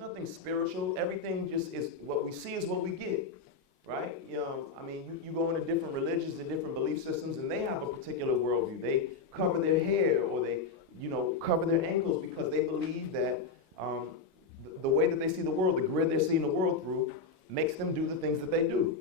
nothing spiritual. Everything just is what we see is what we get, right? I mean, you go into different religions and different belief systems, and they have a particular worldview. They cover their hair, or they, cover their ankles because they believe that the way that they see the world, the grid they're seeing the world through, makes them do the things that they do.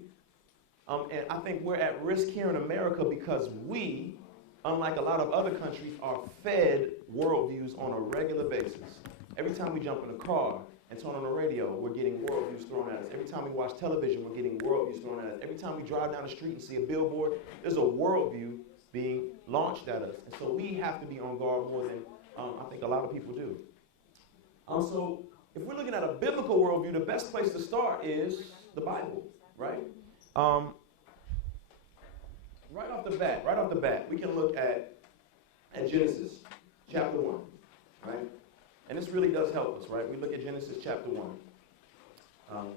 And I think we're at risk here in America because we, unlike a lot of other countries, are fed worldviews on a regular basis. Every time we jump in a car and turn on the radio, we're getting worldviews thrown at us. Every time we watch television, we're getting worldviews thrown at us. Every time we drive down the street and see a billboard, there's a worldview being launched at us. And so we have to be on guard more than I think a lot of people do. So if we're looking at a biblical worldview, the best place to start is the Bible, right? Right off the bat, we can look at Genesis chapter 1, right? And this really does help us, right? We look at Genesis chapter 1. I'll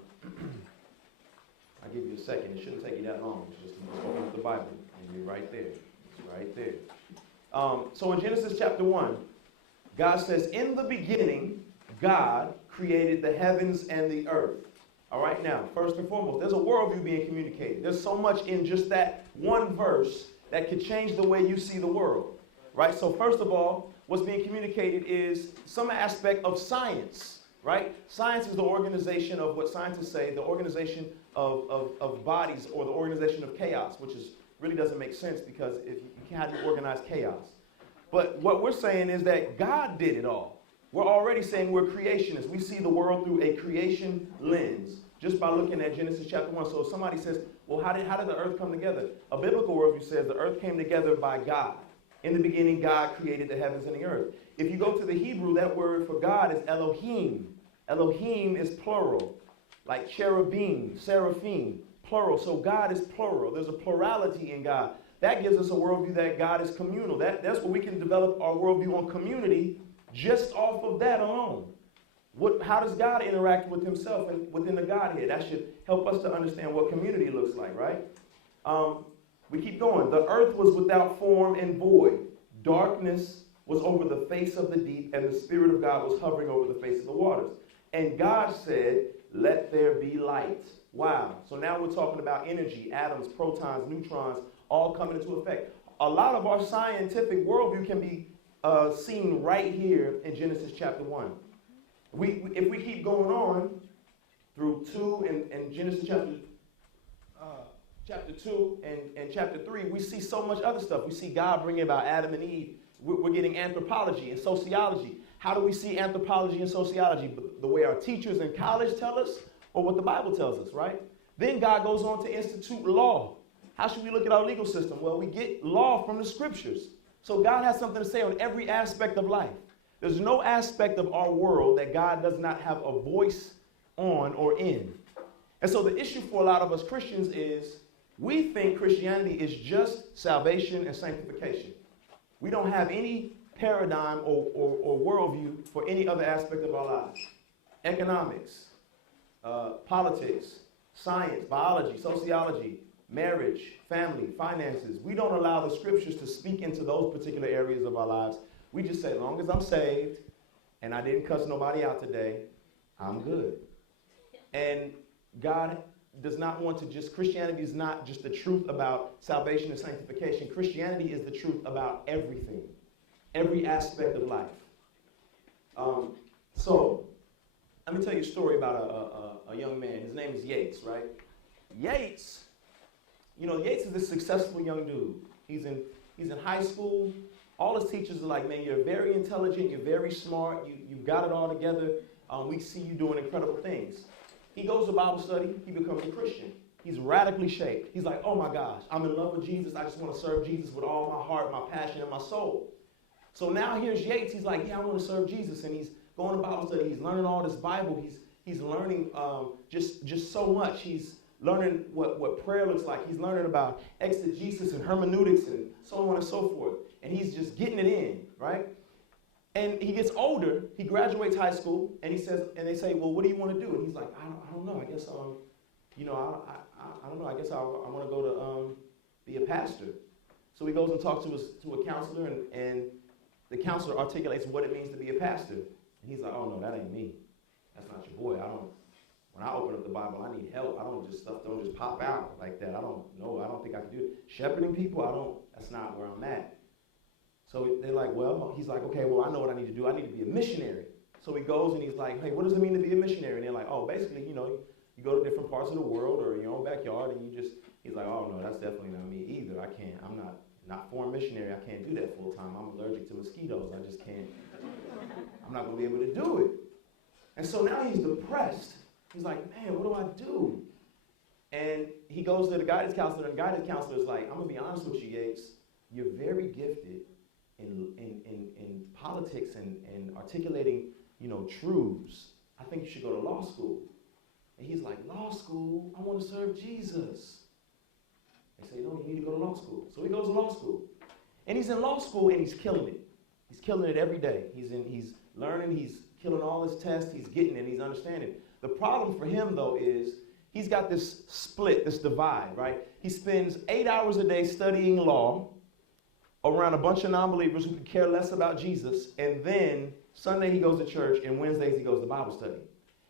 give you a second. It shouldn't take you that long. It's just open up the Bible, and you're right there. It's right there. So in Genesis chapter 1, God says, in the beginning, God created the heavens and the earth. All right, now, first and foremost, there's a worldview being communicated. There's so much in just that one verse that could change the way you see the world, right? So first of all, what's being communicated is some aspect of science, right? Science is the organization of what scientists say, the organization of bodies, or the organization of chaos, which really doesn't make sense because if you how do you organize chaos? But what we're saying is that God did it all. We're already saying we're creationists. We see the world through a creation lens just by looking at Genesis chapter 1. So if somebody says, well, how did the earth come together? A biblical worldview says the earth came together by God. In the beginning, God created the heavens and the earth. If you go to the Hebrew, that word for God is Elohim. Elohim is plural, like cherubim, seraphim, plural. So God is plural. There's a plurality in God. That gives us a worldview that God is communal. That's where we can develop our worldview on community just off of that alone. How does God interact with himself and within the Godhead? That should help us to understand what community looks like, right? We keep going. The earth was without form and void. Darkness was over the face of the deep, and the Spirit of God was hovering over the face of the waters. And God said, let there be light. Wow. So now we're talking about energy, atoms, protons, neutrons, all coming into effect. A lot of our scientific worldview can be seen right here in Genesis chapter 1. If we keep going on through 2 and Genesis chapter 2 and chapter 3, we see so much other stuff. We see God bringing about Adam and Eve. We're getting anthropology and sociology. How do we see anthropology and sociology? The way our teachers in college tell us, or what the Bible tells us, right? Then God goes on to institute law. How should we look at our legal system? Well, we get law from the scriptures. So God has something to say on every aspect of life. There's no aspect of our world that God does not have a voice on or in. And so the issue for a lot of us Christians is we think Christianity is just salvation and sanctification. We don't have any paradigm or worldview for any other aspect of our lives. Economics, politics, science, biology, sociology, marriage, family, finances. We don't allow the scriptures to speak into those particular areas of our lives. We just say, as long as I'm saved and I didn't cuss nobody out today, I'm good. And God does not want to Christianity is not just the truth about salvation and sanctification. Christianity is the truth about everything, every aspect of life. So let me tell you a story about a young man. His name is Yates, right? Yates is this successful young dude. He's in high school. All his teachers are like, man, you're very intelligent, you're very smart, you've got it all together. We see you doing incredible things. He goes to Bible study, he becomes a Christian. He's radically shaped. He's like, oh my gosh, I'm in love with Jesus. I just want to serve Jesus with all my heart, my passion, and my soul. So now here's Yates. He's like, yeah, I want to serve Jesus. And he's going to Bible study. He's learning all this Bible. He's learning just so much. He's learning what prayer looks like. He's learning about exegesis and hermeneutics and so on and so forth. And he's just getting it in, right? And he gets older. He graduates high school, and they say, well, what do you want to do? And he's like, I don't know. I guess I don't know. I guess I want to go to be a pastor. So he goes and talks to a counselor, and the counselor articulates what it means to be a pastor. And he's like, oh no, that ain't me. That's not your boy. When I open up the Bible, I need help. Stuff don't just pop out like that. I don't think I can do it. Shepherding people, that's not where I'm at. So they're like, well, he's like, okay, well, I know what I need to do. I need to be a missionary. So he goes and he's like, hey, what does it mean to be a missionary? And they're like, oh, basically, you go to different parts of the world or your own backyard and he's like, oh, no, that's definitely not me either. I'm not foreign missionary. I can't do that full time. I'm allergic to mosquitoes. I just can't. I'm not going to be able to do it. And so now he's depressed. He's like, man, what do I do? And he goes to the guidance counselor, and the guidance counselor is like, I'm going to be honest with you, Yates. You're very gifted in politics and articulating, truths. I think you should go to law school. And he's like, law school? I want to serve Jesus. They say, no, you need to go to law school. So he goes to law school. And he's in law school, and he's killing it. He's killing it every day. He's learning, he's killing all his tests, he's getting it, he's understanding. The problem for him, though, is he's got this split, this divide, right? He spends 8 hours a day studying law around a bunch of non-believers who could care less about Jesus, and then Sunday he goes to church, and Wednesdays he goes to Bible study.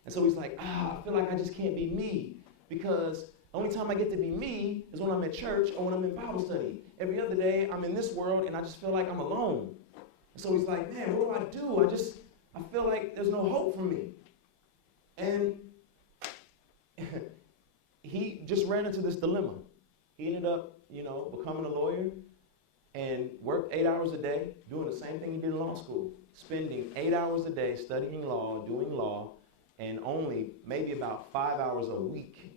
And so he's like, I feel like I just can't be me, because the only time I get to be me is when I'm at church or when I'm in Bible study. Every other day I'm in this world, and I just feel like I'm alone. And so he's like, man, what do I do? I feel like there's no hope for me. And he just ran into this dilemma. He ended up, becoming a lawyer and worked 8 hours a day, doing the same thing he did in law school, spending 8 hours a day studying law, doing law, and only maybe about 5 hours a week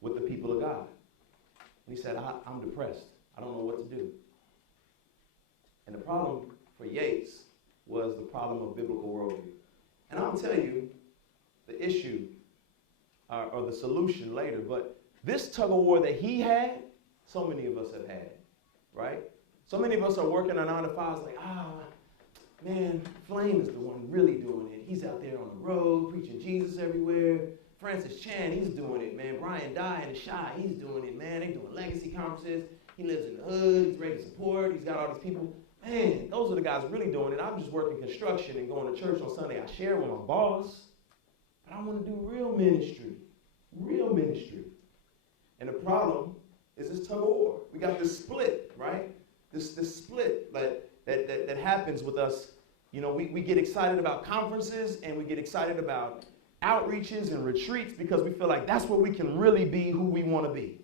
with the people of God. And he said, I'm depressed. I don't know what to do. And the problem for Yates was the problem of biblical worldview. And I'll tell you the issue or the solution later, but this tug of war that he had, so many of us have had, right? So many of us are working on 9 to 5s like, man, Flame is the one really doing it. He's out there on the road preaching Jesus everywhere. Francis Chan, he's doing it, man. Brian Dye and Shy, he's doing it, man. They're doing legacy conferences. He lives in the hood. He's raising support. He's got all these people. Man, those are the guys really doing it. I'm just working construction and going to church on Sunday. I share with my boss. But I want to do real ministry. Real ministry. And the problem is this tug of war. We got this split, right? This split that happens with us. We get excited about conferences and we get excited about outreaches and retreats because we feel like that's where we can really be who we want to be.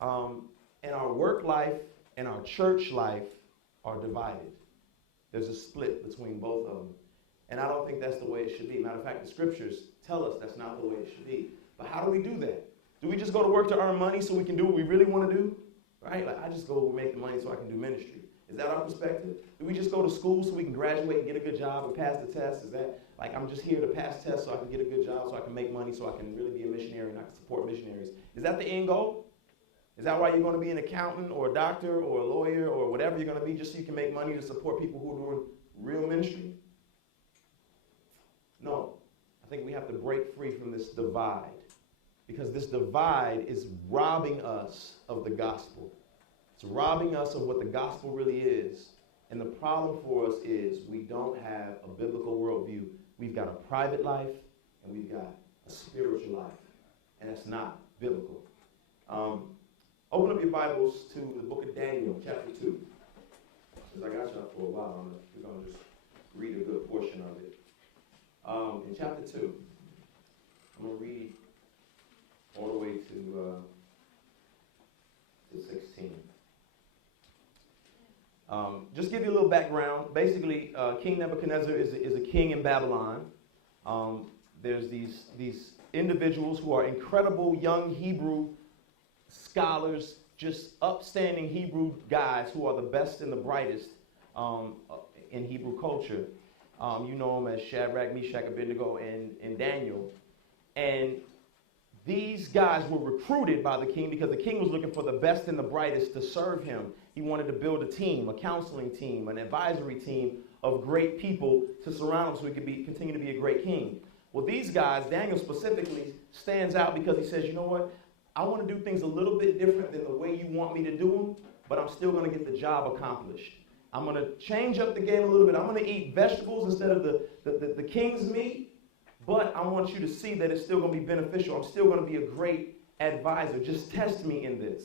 And our work life and our church life are divided. There's a split between both of them. And I don't think that's the way it should be. Matter of fact, the scriptures tell us that's not the way it should be. But how do we do that? Do we just go to work to earn money so we can do what we really want to do? Right? Like, I just go make the money so I can do ministry. Is that our perspective? Do we just go to school so we can graduate and get a good job and pass the test? Is that like I'm just here to pass tests so I can get a good job so I can make money so I can really be a missionary and I can support missionaries? Is that the end goal? Is that why you're going to be an accountant or a doctor or a lawyer or whatever you're going to be just so you can make money to support people who are doing real ministry? No. I think we have to break free from this divide because this divide is robbing us of the gospel. It's robbing us of what the gospel really is. And the problem for us is we don't have a biblical worldview. We've got a private life and we've got a spiritual life. And that's not biblical. Open up your Bibles to the book of Daniel, chapter 2. Since I got y'all for a while, we're going to just read a good portion of it. In chapter 2, I'm going to read all the way to 16. Just give you a little background. Basically, King Nebuchadnezzar is a king in Babylon. There's these individuals who are incredible young Hebrew scholars, just upstanding Hebrew guys who are the best and the brightest in Hebrew culture. You know them as Shadrach, Meshach, Abednego, and Daniel. And these guys were recruited by the king because the king was looking for the best and the brightest to serve him. He wanted to build a team, a counseling team, an advisory team of great people to surround him so he could continue to be a great king. Well, these guys, Daniel specifically, stands out because he says, you know what? I want to do things a little bit different than the way you want me to do them, but I'm still going to get the job accomplished. I'm going to change up the game a little bit. I'm going to eat vegetables instead of the king's meat, but I want you to see that it's still going to be beneficial. I'm still going to be a great advisor. Just test me in this.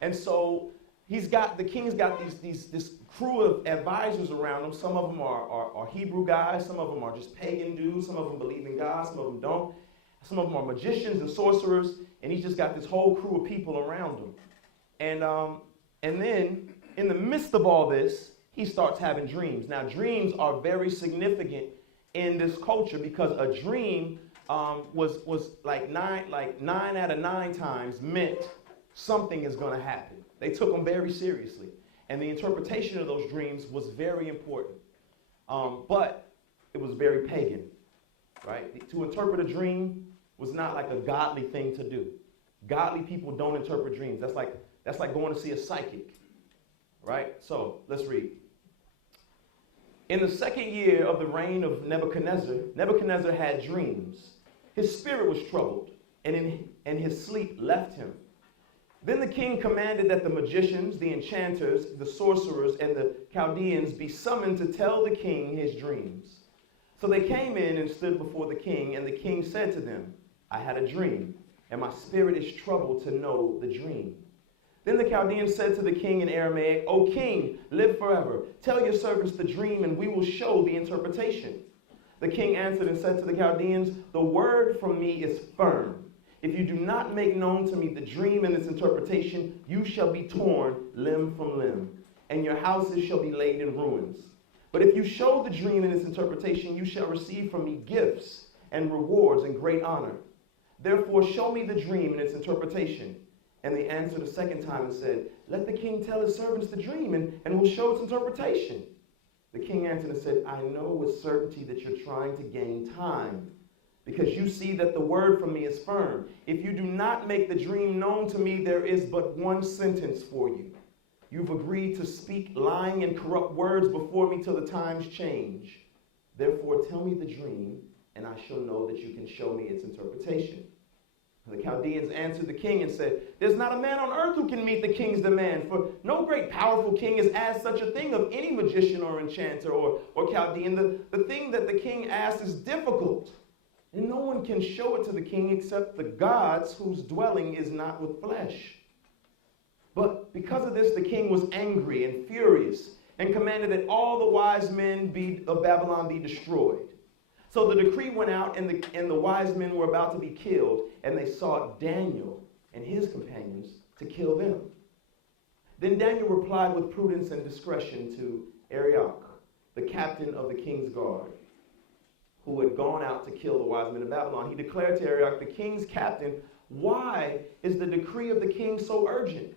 And so the king's got this crew of advisors around him. Some of them are Hebrew guys. Some of them are just pagan dudes. Some of them believe in God. Some of them don't. Some of them are magicians and sorcerers. And he's just got this whole crew of people around him. And then in the midst of all this, he starts having dreams. Now, dreams are very significant in this culture because a dream was like nine out of 9 times meant something is going to happen. They took them very seriously. And the interpretation of those dreams was very important. But it was very pagan, right? To interpret a dream was not like a godly thing to do. Godly people don't interpret dreams. That's like going to see a psychic, right? So let's read. In the 2nd year of the reign of Nebuchadnezzar, Nebuchadnezzar had dreams. His spirit was troubled, and his sleep left him. Then the king commanded that the magicians, the enchanters, the sorcerers, and the Chaldeans be summoned to tell the king his dreams. So they came in and stood before the king, and the king said to them, I had a dream, and my spirit is troubled to know the dream. Then the Chaldeans said to the king in Aramaic, O king, live forever. Tell your servants the dream, and we will show the interpretation. The king answered and said to the Chaldeans, the word from me is firm. If you do not make known to me the dream and its interpretation, you shall be torn limb from limb, and your houses shall be laid in ruins. But if you show the dream and its interpretation, you shall receive from me gifts and rewards and great honor. Therefore, show me the dream and its interpretation. And they answered a second time and said, let the king tell his servants the dream, and we'll show its interpretation. The king answered and said, I know with certainty that you're trying to gain time, because you see that the word from me is firm. If you do not make the dream known to me, there is but one sentence for you. You've agreed to speak lying and corrupt words before me till the times change. Therefore, tell me the dream, and I shall know that you can show me its interpretation. The Chaldeans answered the king and said, there's not a man on earth who can meet the king's demand, for no great powerful king has asked such a thing of any magician or enchanter or Chaldean. The thing that the king asked is difficult, and no one can show it to the king except the gods whose dwelling is not with flesh. But because of this, the king was angry and furious and commanded that all the wise men of Babylon be destroyed. So the decree went out, and the wise men were about to be killed, and they sought Daniel and his companions to kill them. Then Daniel replied with prudence and discretion to Arioch, the captain of the king's guard, who had gone out to kill the wise men of Babylon. He declared to Arioch, the king's captain, why is the decree of the king so urgent?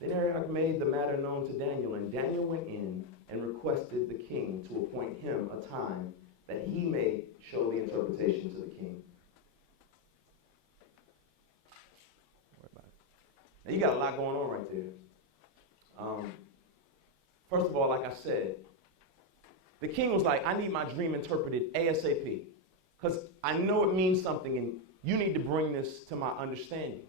Then Arioch made the matter known to Daniel, and Daniel went in and requested the king to appoint him a time that he may show the interpretation to the king. Now you got a lot going on right there. First of all, like I said, the king was like, I need my dream interpreted ASAP, because I know it means something, and you need to bring this to my understanding.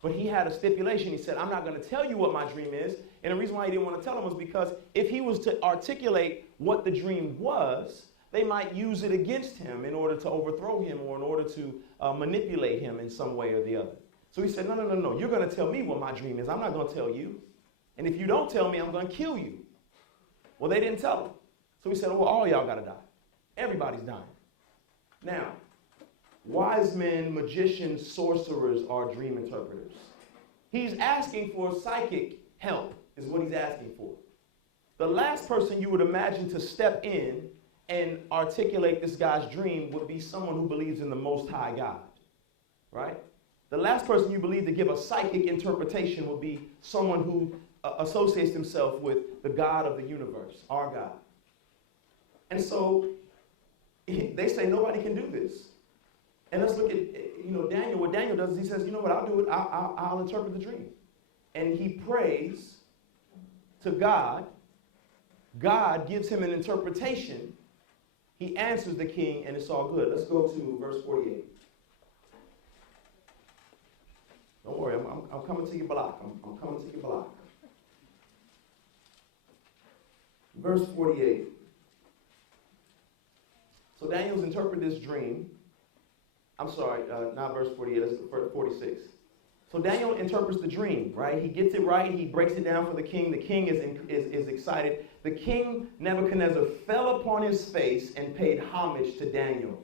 But he had a stipulation. He said, I'm not going to tell you what my dream is. And the reason why he didn't want to tell him was because if he was to articulate what the dream was, they might use it against him in order to overthrow him or in order to manipulate him in some way or the other. So he said, no, you're going to tell me what my dream is. I'm not going to tell you. And if you don't tell me, I'm going to kill you. Well, they didn't tell him. So he said, well, all y'all got to die. Everybody's dying. Now, wise men, magicians, sorcerers are dream interpreters. He's asking for psychic help is what he's asking for. The last person you would imagine to step in and articulate this guy's dream would be someone who believes in the Most High God, right? The last person you believe to give a psychic interpretation would be someone who associates himself with the God of the universe, our God. And so they say nobody can do this. And let's look at, Daniel. What Daniel does is he says, you know what, I'll do it. I'll interpret the dream. And he prays to God. God gives him an interpretation. He answers the king, and it's all good. Let's go to verse 48. Don't worry, I'm coming to your block. I'm coming to your block. Verse 48. So Daniel's interpreted this dream. I'm sorry, not verse 48, it's verse 46. So Daniel interprets the dream, right? He gets it right. He breaks it down for the king. The king is excited. The king, Nebuchadnezzar, fell upon his face and paid homage to Daniel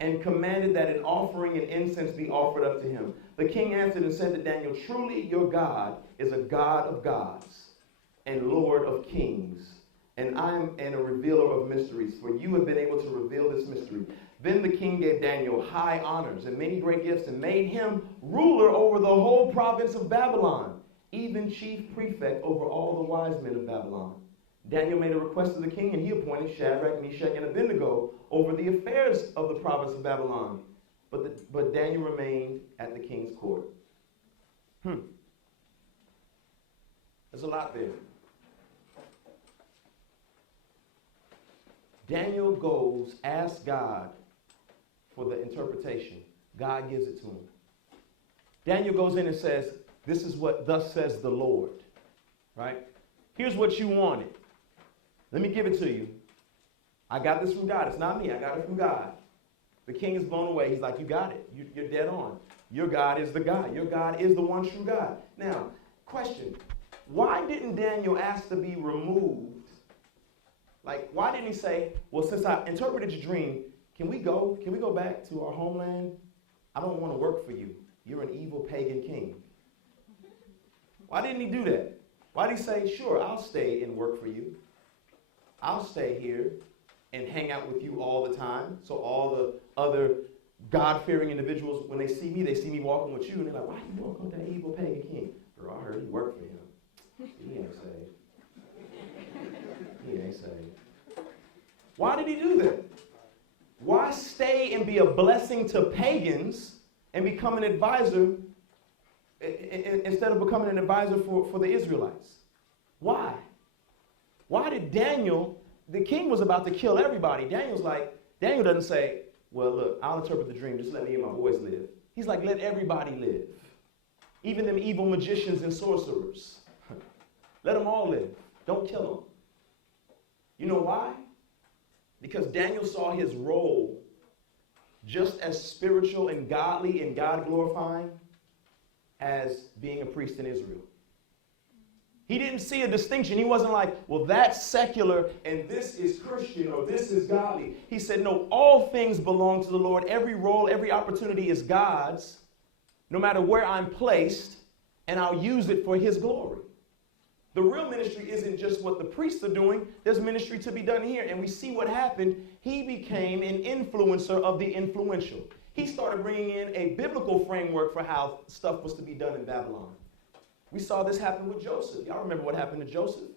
and commanded that an offering and incense be offered up to him. The king answered and said to Daniel, truly your God is a God of gods and Lord of kings, and I am a revealer of mysteries, for you have been able to reveal this mystery. Then the king gave Daniel high honors and many great gifts and made him ruler over the whole province of Babylon, even chief prefect over all the wise men of Babylon. Daniel made a request to the king, and he appointed Shadrach, Meshach, and Abednego over the affairs of the province of Babylon. But Daniel remained at the king's court. There's a lot there. Daniel goes, asks God for the interpretation. God gives it to him. Daniel goes in and says, this is what thus says the Lord. Right? Here's what you wanted. Let me give it to you. I got this from God. It's not me. I got it from God. The king is blown away. He's like, you got it. You're dead on. Your God is the God. Your God is the one true God. Now, question. Why didn't Daniel ask to be removed? Like, why didn't he say, well, since I interpreted your dream, can we go back to our homeland? I don't want to work for you. You're an evil pagan king. Why didn't he do that? Why did he say, sure, I'll stay and work for you. I'll stay here and hang out with you all the time. So all the other God-fearing individuals, when they see me walking with you, and they're like, why are you walking with that evil pagan king? Girl, I heard you work for him. He ain't saved. He ain't saved. Why did he do that? Why stay and be a blessing to pagans and become an advisor instead of becoming an advisor for the Israelites? Why? Why did Daniel, the king was about to kill everybody. Daniel doesn't say, well, look, I'll interpret the dream. Just let me and my boys live. He's like, let everybody live. Even them evil magicians and sorcerers. Let them all live. Don't kill them. You know why? Because Daniel saw his role just as spiritual and godly and God-glorifying as being a priest in Israel. He didn't see a distinction. He wasn't like, well, that's secular and this is Christian or this is godly. He said, no, all things belong to the Lord. Every role, every opportunity is God's, no matter where I'm placed, and I'll use it for his glory. The real ministry isn't just what the priests are doing. There's ministry to be done here. And we see what happened. He became an influencer of the influential. He started bringing in a biblical framework for how stuff was to be done in Babylon. We saw this happen with Joseph. Y'all remember what happened to Joseph?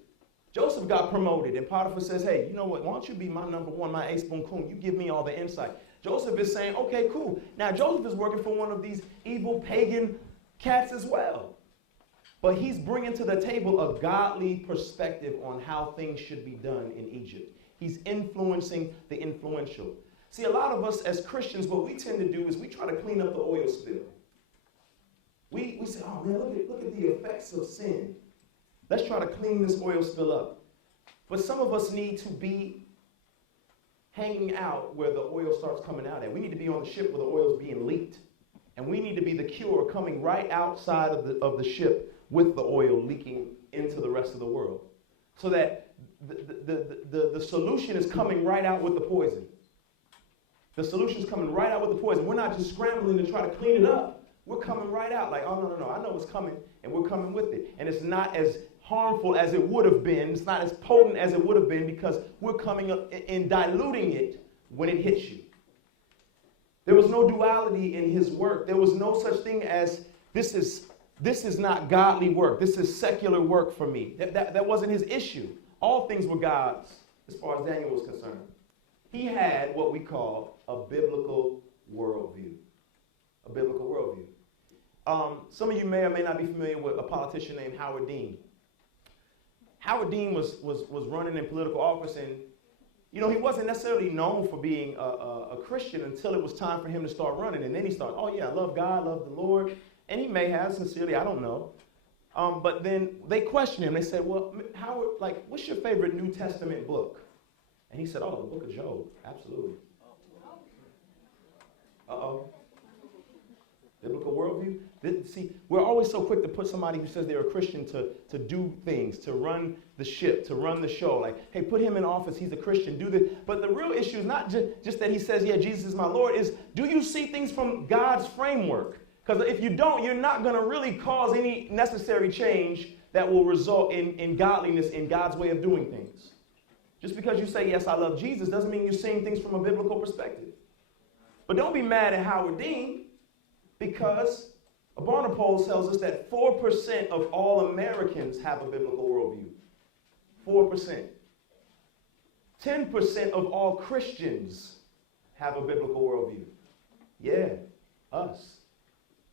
Joseph got promoted, and Potiphar says, hey, you know what? Why don't you be my number one, my ace boom coon? You give me all the insight. Joseph is saying, okay, cool. Now, Joseph is working for one of these evil pagan cats as well. But he's bringing to the table a godly perspective on how things should be done in Egypt. He's influencing the influential. See, a lot of us as Christians, what we tend to do is we try to clean up the oil spill. We say, oh man, look at the effects of sin. Let's try to clean this oil spill up. But some of us need to be hanging out where the oil starts coming out at. We need to be on the ship where the oil is being leaked. And we need to be the cure coming right outside of the ship with the oil leaking into the rest of the world. So that the solution is coming right out with the poison. The solution is coming right out with the poison. We're not just scrambling to try to clean it up. We're coming right out like, oh, no, I know what's coming, and we're coming with it. And it's not as harmful as it would have been. It's not as potent as it would have been because we're coming up and diluting it when it hits you. There was no duality in his work. There was no such thing as this is not godly work. This is secular work for me. That wasn't his issue. All things were God's as far as Daniel was concerned. He had what we call a biblical worldview. A biblical worldview. Some of you may or may not be familiar with a politician named Howard Dean. Howard Dean was running in political office, and he wasn't necessarily known for being a Christian until it was time for him to start running. And then he started, oh yeah, I love God, love the Lord. And he may have, sincerely, I don't know. But then they questioned him. They said, well, Howard, what's your favorite New Testament book? And he said, oh, the book of Job, absolutely. See, we're always so quick to put somebody who says they're a Christian to do things, to run the ship, to run the show. Like, hey, put him in office. He's a Christian. Do this. But the real issue is not just that he says, yeah, Jesus is my Lord, is do you see things from God's framework? Because if you don't, you're not going to really cause any necessary change that will result in godliness, in God's way of doing things. Just because you say, yes, I love Jesus, doesn't mean you're seeing things from a biblical perspective. But don't be mad at Howard Dean, because a Barna poll tells us that 4% of all Americans have a biblical worldview. 4%. 10% of all Christians have a biblical worldview. Yeah, us.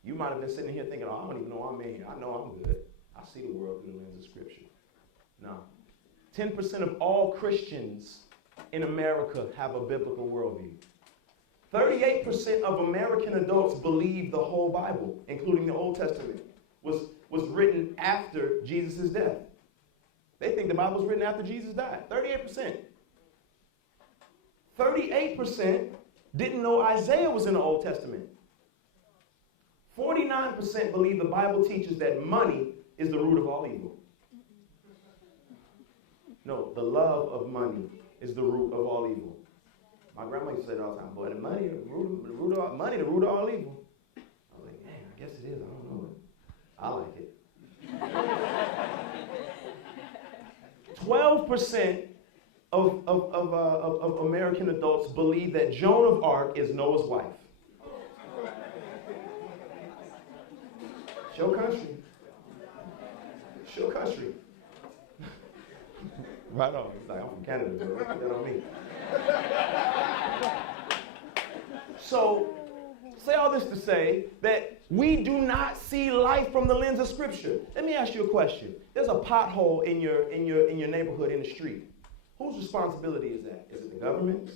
You might have been sitting here thinking, oh, I don't even know I'm in here. I know I'm good. I see the world through the lens of Scripture. No. 10% of all Christians in America have a biblical worldview. 38% of American adults believe the whole Bible, including the Old Testament, was written after Jesus' death. They think the Bible was written after Jesus died. 38%. 38% didn't know Isaiah was in the Old Testament. 49% believe the Bible teaches that money is the root of all evil. No, the love of money is the root of all evil. My grandma used to say it all the time, boy, the money, the root of all evil. I was like, man, I guess it is. I don't know it. I like it. 12% of American adults believe that Joan of Arc is Noah's wife. Show country. Show country. Right on. It's like, I'm from Canada, but what that on me? So, say all this to say that we do not see life from the lens of Scripture. Let me ask you a question. There's a pothole in your neighborhood, in the street. Whose responsibility is that? Is it the government's?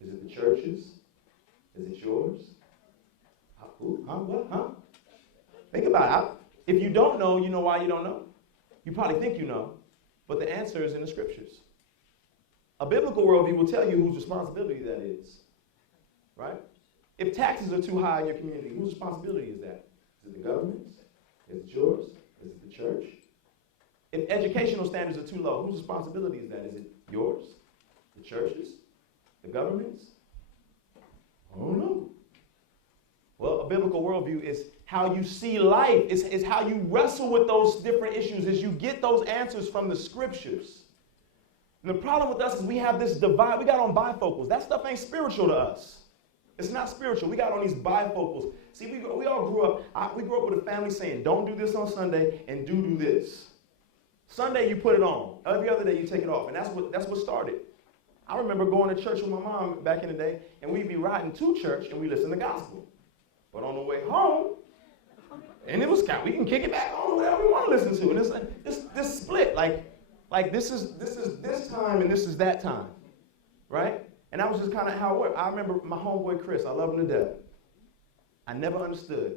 Is it the church's? Is it yours? What? Think about it. If you don't know, you know why you don't know. You probably think you know, but the answer is in the Scriptures. A biblical worldview will tell you whose responsibility that is, right? If taxes are too high in your community, whose responsibility is that? Is it the government's? Is it yours? Is it the church? If educational standards are too low, whose responsibility is that? Is it yours? The church's? The government's? I don't know. Well, a biblical worldview is how you see life. It's how you wrestle with those different issues, is you get those answers from the Scriptures. And the problem with us is we have this divide. We got on bifocals. That stuff ain't spiritual to us. It's not spiritual. We got on these bifocals. See, we all grew up. We grew up with a family saying, don't do this on Sunday and do this. Sunday you put it on. Every other day you take it off. And that's what started. I remember going to church with my mom back in the day, and we'd be riding to church and we listen to gospel. But on the way home, and it was we can kick it back on whatever we want to listen to. And it's like this split, like this is this time and this is that time, right? And that was just kind of how it worked. I remember my homeboy Chris, I love him to death. I never understood.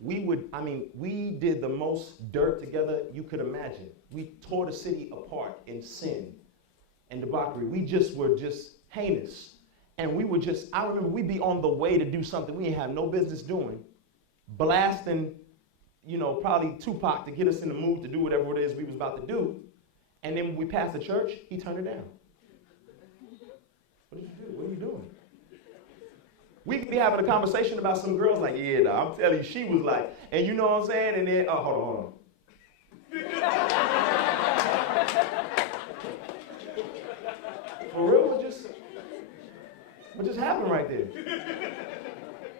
We did the most dirt together you could imagine. We tore the city apart in sin and debauchery. We were just heinous. And I remember we'd be on the way to do something we didn't have no business doing, blasting, probably Tupac to get us in the mood to do whatever it is we was about to do. And then when we passed the church, he turned it down. What did you do? What are you doing? We could be having a conversation about some girls like, yeah, no, I'm telling you, she was like, and you know what I'm saying? And then, hold on. For real, what just happened right there?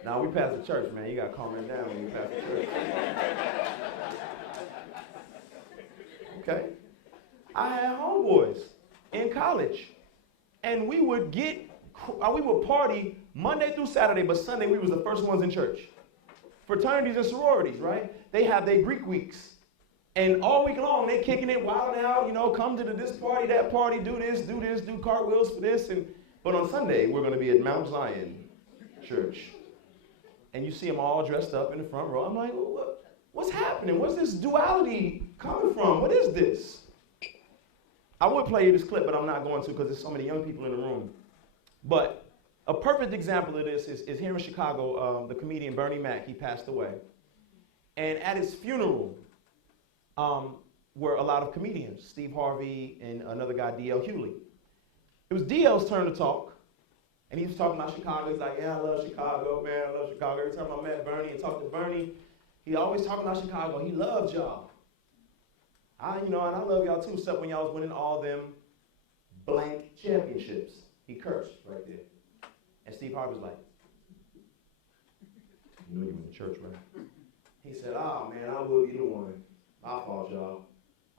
Now, we passed the church, man. You got to calm it down when you pass the church. Okay. I had homeboys in college, and we would party Monday through Saturday, but Sunday we was the first ones in church. Fraternities and sororities, right? They have their Greek weeks. And all week long, they kicking it, wilding out, come to this party, that party, do this, do cartwheels for this. But on Sunday, we're going to be at Mount Zion Church. And you see them all dressed up in the front row. I'm like, what's happening? Where's this duality coming from? What is this? I would play you this clip, but I'm not going to because there's so many young people in the room. But a perfect example of this is here in Chicago, the comedian Bernie Mac, he passed away. And at his funeral were a lot of comedians, Steve Harvey and another guy, D.L. Hewley. It was D.L.'s turn to talk, and he was talking about Chicago. He's like, yeah, I love Chicago, man, I love Chicago. Every time I met Bernie and talked to Bernie, he always talking about Chicago. He loved y'all. And I love y'all too, except when y'all was winning all them blank championships. He cursed right there. And Steve Harvey was like, you know you in the church, right? He said, oh man, I will be the one. My fault, y'all.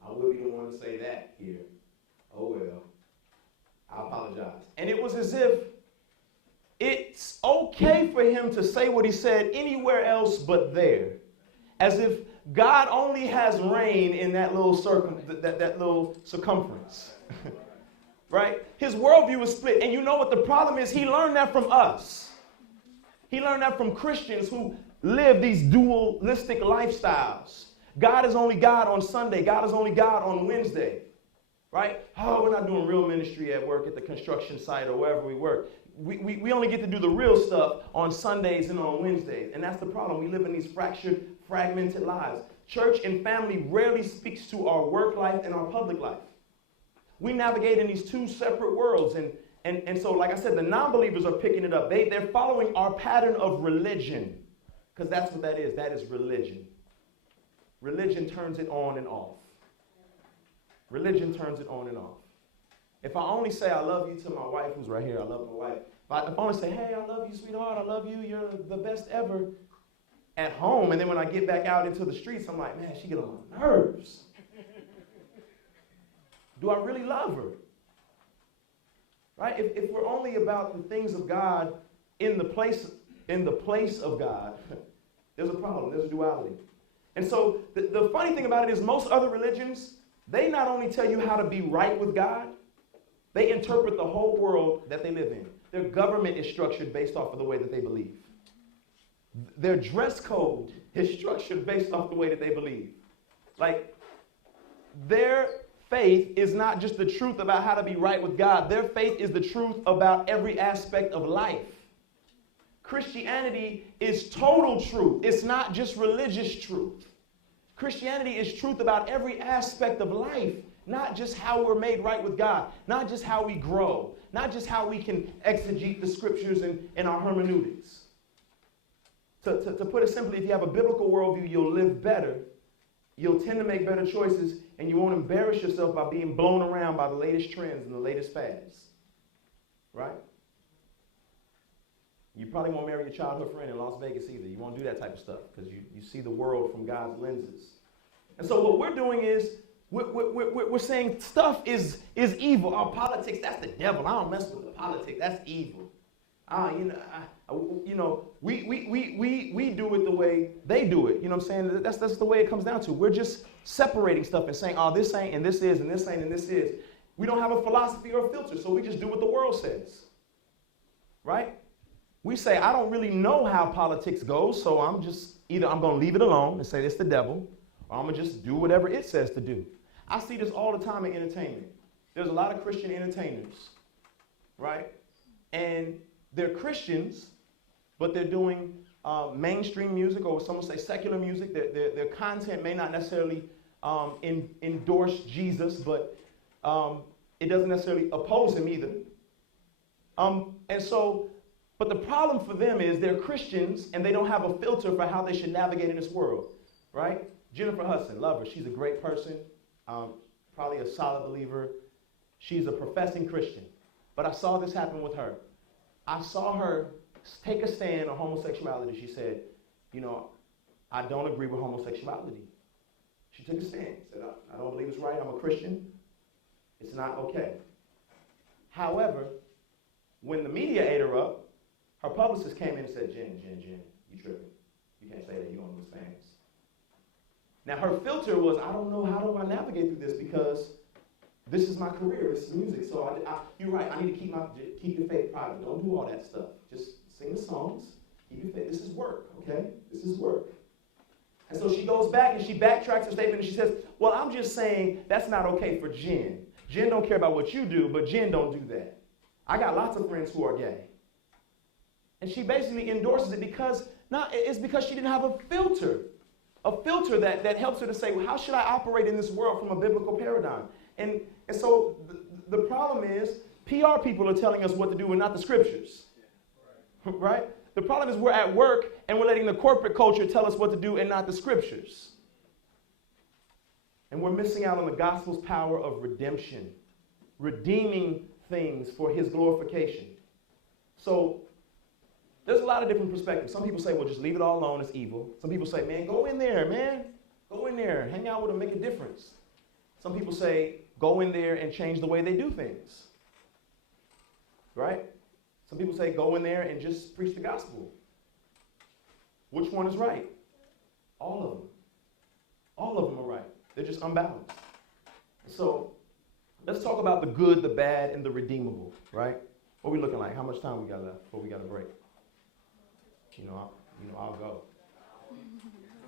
I will be the one to say that here. Oh well. I apologize. And it was as if it's okay for him to say what he said anywhere else but there. As if God only has reign in that little that little circumference. Right? His worldview is split. And you know what the problem is? He learned that from us. He learned that from Christians who live these dualistic lifestyles. God is only God on Sunday. God is only God on Wednesday. Right? Oh, we're not doing real ministry at work at the construction site or wherever we work. We only get to do the real stuff on Sundays and on Wednesdays. And that's the problem. We live in these fractured, fragmented lives. Church and family rarely speaks to our work life and our public life. We navigate in these two separate worlds. And so, like I said, the non-believers are picking it up. They're following our pattern of religion. Because that's what that is. That is religion. Religion turns it on and off. Religion turns it on and off. If I only say I love you to my wife, who's right here, I love my wife. If I only say, hey, I love you, sweetheart, I love you, you're the best ever, at home, and then when I get back out into the streets, I'm like, man, she get on my nerves. Do I really love her? Right? If we're only about the things of God in the place of God, there's a problem, there's a duality. And so the funny thing about it is most other religions, they not only tell you how to be right with God, they interpret the whole world that they live in. Their government is structured based off of the way that they believe. Their dress code is structured based off the way that they believe. Like, their faith is not just the truth about how to be right with God. Their faith is the truth about every aspect of life. Christianity is total truth. It's not just religious truth. Christianity is truth about every aspect of life, not just how we're made right with God, not just how we grow, not just how we can exegete the scriptures and our hermeneutics. To put it simply, if you have a biblical worldview, you'll live better, you'll tend to make better choices, and you won't embarrass yourself by being blown around by the latest trends and the latest fads. Right? You probably won't marry your childhood friend in Las Vegas either. You won't do that type of stuff because you see the world from God's lenses. And so what we're doing is we're saying stuff is evil. Our politics, that's the devil. I don't mess with the politics. That's evil. We do it the way they do it. You know what I'm saying? That's the way it comes down to. We're just separating stuff and saying, oh, this ain't, and this is, and this ain't, and this is. We don't have a philosophy or a filter, so we just do what the world says. Right? We say, I don't really know how politics goes, so I'm going to leave it alone and say it's the devil, or I'm going to just do whatever it says to do. I see this all the time in entertainment. There's a lot of Christian entertainers, right? And they're Christians, but they're doing mainstream music, or some would say secular music. Their content may not necessarily endorse Jesus, but it doesn't necessarily oppose him either. But the problem for them is they're Christians and they don't have a filter for how they should navigate in this world, right? Jennifer Hudson, love her. She's a great person, probably a solid believer. She's a professing Christian. But I saw this happen with her. I saw her take a stand on homosexuality. She said, I don't agree with homosexuality. She took a stand, said, I don't believe it's right. I'm a Christian. It's not okay. However, when the media ate her up, her publicist came in and said, Jen, you tripping. You can't say that. You don't lose fans. Now, her filter was, I don't know, how do I navigate through this? Because this is my career. This is music. So you're right. I need to keep your faith private. Don't do all that stuff. Just sing the songs. Keep your faith. This is work, okay? This is work. And so she goes back and she backtracks her statement and she says, well, I'm just saying that's not okay for Jen. Jen don't care about what you do, but Jen don't do that. I got lots of friends who are gay. And she basically endorses it because she didn't have a filter. a filter that helps her to say, well, how should I operate in this world from a biblical paradigm? And so the problem is PR people are telling us what to do and not the scriptures, right? The problem is we're at work and we're letting the corporate culture tell us what to do and not the scriptures. And we're missing out on the gospel's power of redemption, redeeming things for his glorification. So there's a lot of different perspectives. Some people say, well, just leave it all alone, it's evil. Some people say, man, go in there, man. Go in there, hang out with them, make a difference. Some people say, go in there and change the way they do things, right? Some people say, go in there and just preach the gospel. Which one is right? All of them. All of them are right. They're just unbalanced. So let's talk about the good, the bad, and the redeemable, right? What are we looking like? How much time we got left before we got a break? I'll go.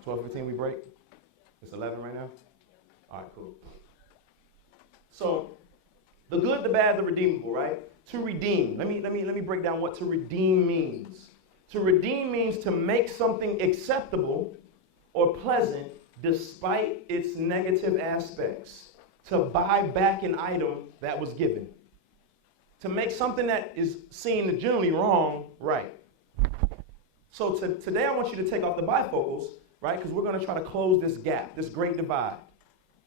12:15 we break? It's 11 right now? All right, cool. So the good, the bad, the redeemable, right? To redeem. Let me break down what to redeem means. To redeem means to make something acceptable or pleasant despite its negative aspects. To buy back an item that was given. To make something that is seen generally wrong, right. So today I want you to take off the bifocals, right? Because we're going to try to close this gap, this great divide.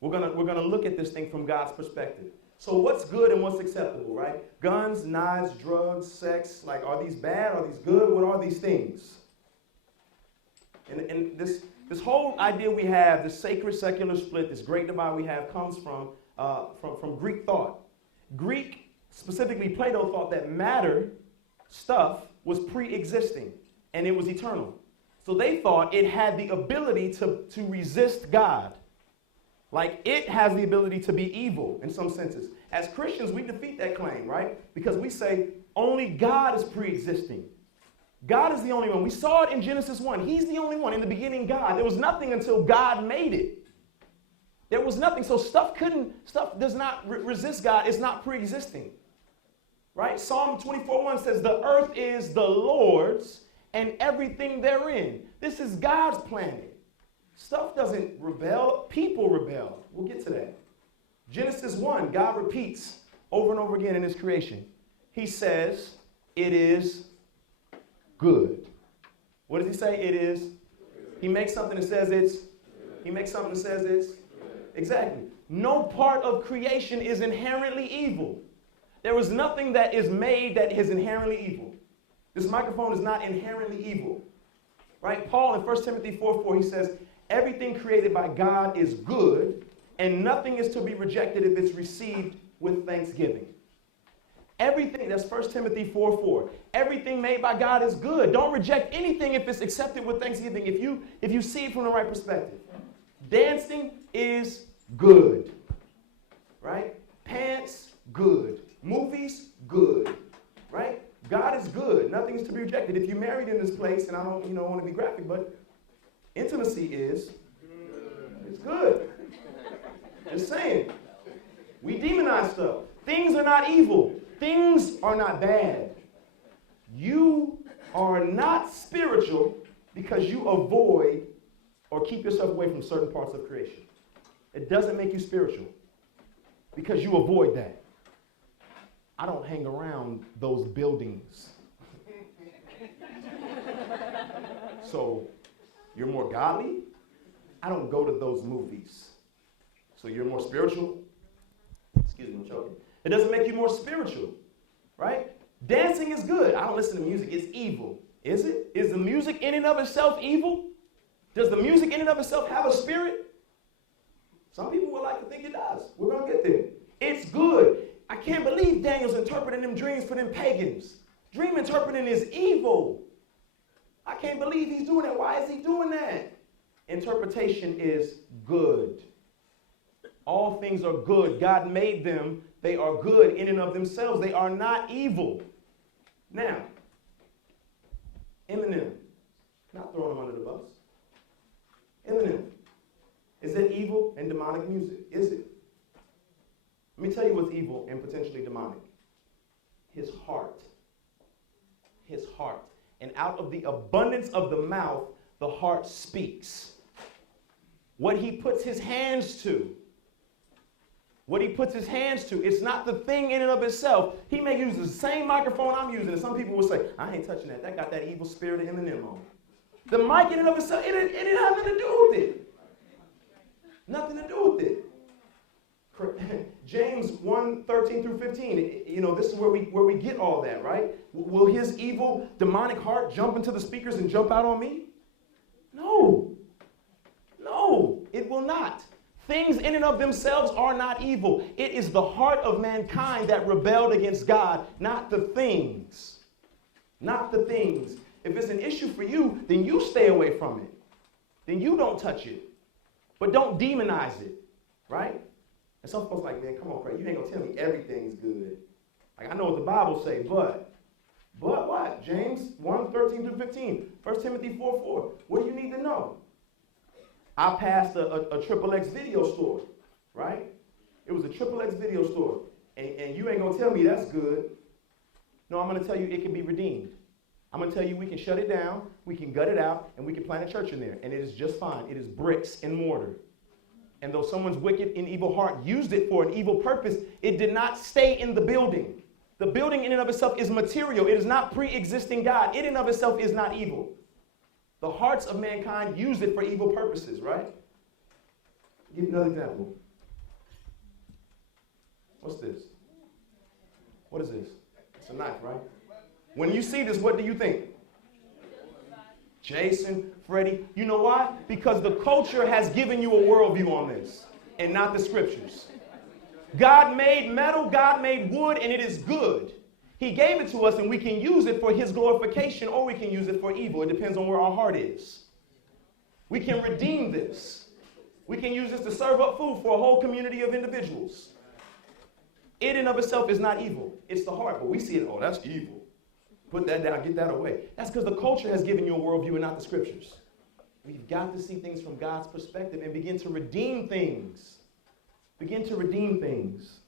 We're going to look at this thing from God's perspective. So what's good and what's acceptable, right? Guns, knives, drugs, sex, like, are these bad? Are these good? What are these things? And this whole idea we have, this sacred secular split, this great divide we have, comes from Greek thought. Greek, specifically Plato, thought that matter, stuff, was pre-existing and it was eternal. So they thought it had the ability to resist God. Like, it has the ability to be evil in some senses. As Christians, we defeat that claim, right? Because we say only God is pre-existing. God is the only one. We saw it in Genesis 1. He's the only one. In the beginning, God. There was nothing until God made it. There was nothing. So stuff does not resist God. It's not pre-existing. Right? Psalm 24:1 says, the earth is the Lord's and everything therein. This is God's planet. Stuff doesn't rebel. People rebel. We'll get to that. Genesis 1, God repeats over and over again in his creation. He says, it is good. What does he say? It is. He makes something that says it's. He makes something that says it's. Exactly. No part of creation is inherently evil. There was nothing that is made that is inherently evil. This microphone is not inherently evil. Right? Paul in 1 Timothy 4:4, he says, everything created by God is good, and nothing is to be rejected if it's received with thanksgiving. Everything, that's 1 Timothy 4:4. Everything made by God is good. Don't reject anything if it's accepted with thanksgiving, if you see it from the right perspective. Dancing is good. Right? Pants, good. Movies, good. Right? God is good. Nothing is to be rejected. If you're married in this place, and I don't want to be graphic, but intimacy is it's good. Just saying. We demonize stuff. Things are not evil. Things are not bad. You are not spiritual because you avoid or keep yourself away from certain parts of creation. It doesn't make you spiritual because you avoid that. I don't hang around those buildings. So you're more godly? I don't go to those movies. So you're more spiritual? Excuse me, I'm choking. It doesn't make you more spiritual, right? Dancing is good. I don't listen to music. It's evil. Is it? Is the music in and of itself evil? Does the music in and of itself have a spirit? Some people would like to think it does. We're going to get there. It's good. I can't believe Daniel's interpreting them dreams for them pagans. Dream interpreting is evil. I can't believe he's doing that. Why is he doing that? Interpretation is good. All things are good. God made them. They are good in and of themselves. They are not evil. Now, Eminem. Not throwing him under the bus. Eminem. Is it evil and demonic music? Is it? Let me tell you what's evil and potentially demonic. His heart. His heart. And out of the abundance of the mouth, the heart speaks. what he puts his hands to. What he puts his hands to. It's not the thing in and of itself. He may use the same microphone I'm using, and some people will say, I ain't touching that. That got that evil spirit of Eminem on. The mic in and of itself, it didn't have nothing to do with it. Nothing to do with it. James 1:13 through 15. You know, this is where we get all that, right? Will his evil, demonic heart jump into the speakers and jump out on me? No. No, it will not. Things in and of themselves are not evil. It is the heart of mankind that rebelled against God, not the things. Not the things. If it's an issue for you, then you stay away from it. Then you don't touch it. But don't demonize it, right? And some folks like, man, come on, Craig, you ain't gonna tell me everything's good. Like, I know what the Bible say, but what? James 1:13 through 15, 1 Timothy 4:4. What do you need to know? I passed a XXX video store, right? It was a XXX video store. And you ain't gonna tell me that's good. No, I'm gonna tell you it can be redeemed. I'm gonna tell you we can shut it down, we can gut it out, and we can plant a church in there. And it is just fine. It is bricks and mortar. And though someone's wicked and evil heart used it for an evil purpose, it did not stay in the building. The building in and of itself is material. It is not pre-existing God. It in and of itself is not evil. The hearts of mankind used it for evil purposes, right? I'll give you another example. What's this? What is this? It's a knife, right? When you see this, what do you think? Jason, Freddie. You know why? Because the culture has given you a worldview on this and not the scriptures. God made metal, God made wood, and it is good. He gave it to us, and we can use it for his glorification, or we can use it for evil. It depends on where our heart is. We can redeem this. We can use this to serve up food for a whole community of individuals. It in of itself is not evil. It's the heart. But we see it, oh, that's evil. Put that down, get that away. That's because the culture has given you a worldview and not the scriptures. We've got to see things from God's perspective and begin to redeem things. Begin to redeem things.